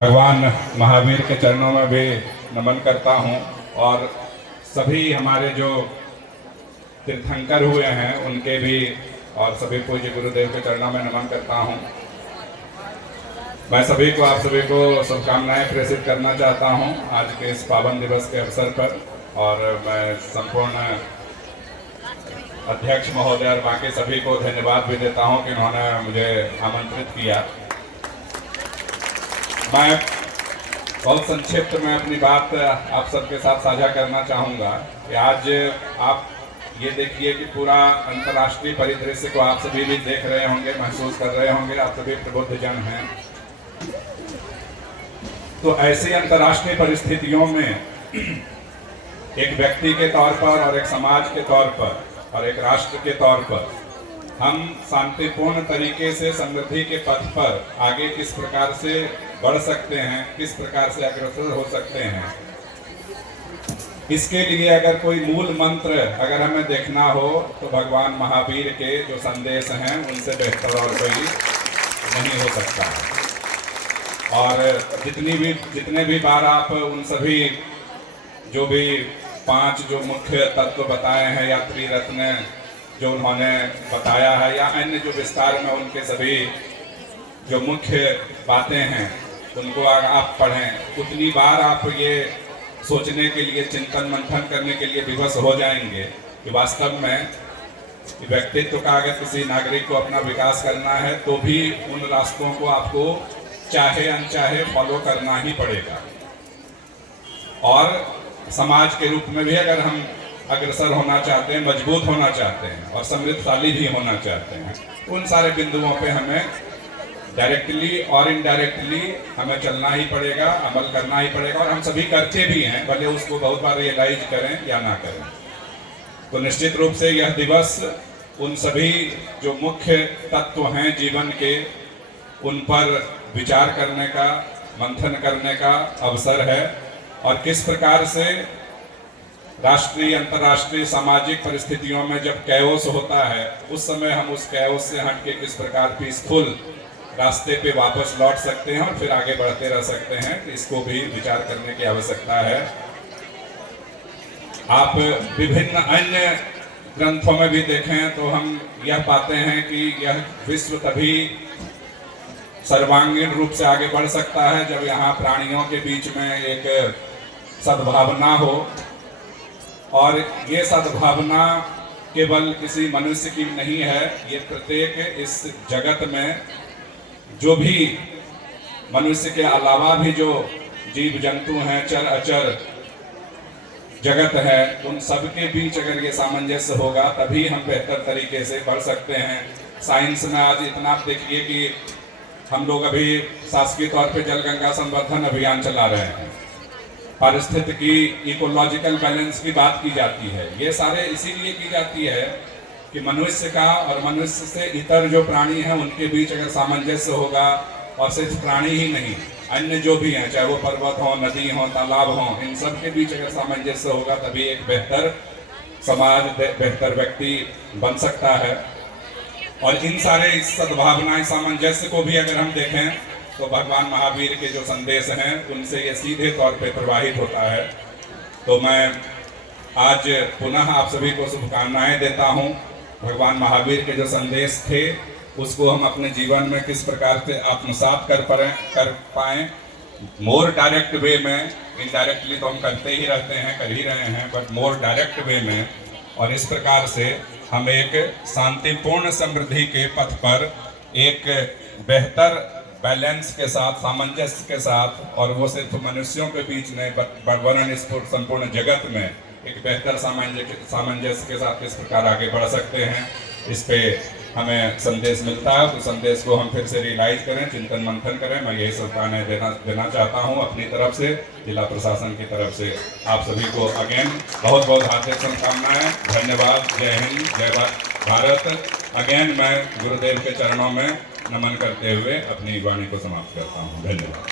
भगवान महावीर के चरणों में भी नमन करता हूँ और सभी हमारे जो तीर्थंकर हुए हैं उनके भी और सभी पूज्य गुरुदेव के चरणों में नमन करता हूँ। मैं सभी को आप सभी को शुभकामनाएं प्रेषित करना चाहता हूँ आज के इस पावन दिवस के अवसर पर। और मैं संपूर्ण अध्यक्ष महोदय और बाकी सभी को धन्यवाद भी देता हूँ कि उन्होंने मुझे आमंत्रित किया। मैं बहुत संक्षिप्त में अपनी बात आप सबके साथ साझा करना चाहूँगा कि आज आप ये देखिए कि पूरा अंतर्राष्ट्रीय परिदृश्य को आप सभी भी देख रहे होंगे, महसूस कर रहे होंगे, आप सभी प्रबुद्ध जन हैं। तो ऐसी अंतर्राष्ट्रीय परिस्थितियों में एक व्यक्ति के तौर पर और एक समाज के तौर पर और एक राष्ट्र के तौर पर हम शांतिपूर्ण तरीके से समृद्धि के पथ पर आगे किस प्रकार से बढ़ सकते हैं, किस प्रकार से अग्रसर हो सकते हैं, इसके लिए अगर कोई मूल मंत्र अगर हमें देखना हो तो भगवान महावीर के जो संदेश हैं उनसे बेहतर और कोई नहीं हो सकता है। और जितने भी बार आप उन सभी जो भी 5 जो मुख्य तत्व बताए हैं या त्रिरत्न जो उन्होंने बताया है या अन्य जो विस्तार में उनके सभी जो मुख्य बातें हैं उनको अगर आप पढ़ें उतनी बार आप ये सोचने के लिए, चिंतन मंथन करने के लिए विवश हो जाएंगे कि वास्तव में व्यक्तित्व का अगर किसी नागरिक को अपना विकास करना है तो भी उन रास्तों को आपको चाहे अनचाहे फॉलो करना ही पड़ेगा। और समाज के रूप में भी अगर हम अग्रसर होना चाहते हैं, मजबूत होना चाहते हैं और समृद्धशाली भी होना चाहते हैं, उन सारे बिंदुओं पे हमें डायरेक्टली और इनडायरेक्टली हमें चलना ही पड़ेगा, अमल करना ही पड़ेगा। और हम सभी करते भी हैं, भले उसको बहुत बार रियलाइज करें या ना करें। तो निश्चित रूप से यह दिवस उन सभी जो मुख्य तत्व हैं जीवन के उन पर विचार करने का, मंथन करने का अवसर है। और किस प्रकार से राष्ट्रीय, अंतर्राष्ट्रीय, सामाजिक परिस्थितियों में जब कैओस होता है उस समय हम उस कैओस से हट के किस प्रकार पीसफुल रास्ते पे वापस लौट सकते हैं और फिर आगे बढ़ते रह सकते हैं, इसको भी विचार करने की आवश्यकता है। आप विभिन्न अन्य ग्रंथों में भी देखें तो हम यह पाते हैं कि यह विश्व तभी सर्वांगीण रूप से आगे बढ़ सकता है जब यहाँ प्राणियों के बीच में एक सद्भावना हो। और ये सद्भावना केवल किसी मनुष्य की नहीं है, ये प्रत्येक इस जगत में जो भी मनुष्य के अलावा भी जो जीव जंतु हैं, चर अचर जगत है, उन सबके बीच अगर ये सामंजस्य होगा तभी हम बेहतर तरीके से बढ़ सकते हैं। साइंस में आज इतना देखिए कि हम लोग अभी शासकीय तौर पे जल गंगा संवर्धन अभियान चला रहे हैं, पारिस्थितिकी इकोलॉजिकल बैलेंस की बात की जाती है। ये सारे इसीलिए की जाती है कि मनुष्य का और मनुष्य से इतर जो प्राणी हैं उनके बीच अगर सामंजस्य होगा, और सिर्फ प्राणी ही नहीं अन्य जो भी हैं, चाहे वो पर्वत हो, नदी हो, तालाब हो, इन सब के बीच अगर सामंजस्य होगा तभी एक बेहतर समाज, बेहतर व्यक्ति बन सकता है। और इन सारे सद्भावनाएं, सामंजस्य को भी अगर हम देखें तो भगवान महावीर के जो संदेश हैं उनसे ये सीधे तौर पे प्रवाहित होता है। तो मैं आज पुनः आप सभी को शुभकामनाएं देता हूं। भगवान महावीर के जो संदेश थे उसको हम अपने जीवन में किस प्रकार से आत्मसात कर पाएं, मोर डायरेक्ट वे में, इनडायरेक्टली तो हम करते ही रहते हैं, कर ही रहे हैं, बट मोर डायरेक्ट वे में। और इस प्रकार से हम एक शांतिपूर्ण समृद्धि के पथ पर एक बेहतर बैलेंस के साथ, सामंजस्य के साथ, और वो सिर्फ मनुष्यों के बीच नहीं वरन इस संपूर्ण जगत में एक बेहतर सामंजस्य के साथ किस प्रकार आगे बढ़ सकते हैं, इस पे हमें संदेश मिलता है। तो संदेश को हम फिर से रियलाइज करें, चिंतन मंथन करें। मैं यही शुभकामनाएं देना चाहता हूं अपनी तरफ से, जिला प्रशासन की तरफ से। आप सभी को अगेन बहुत बहुत हार्दिक शुभकामनाएं, धन्यवाद। जय हिंद, जय भारत। अगेन मैं गुरुदेव के चरणों में नमन करते हुए अपनी वाणी को समाप्त करता हूँ। धन्यवाद।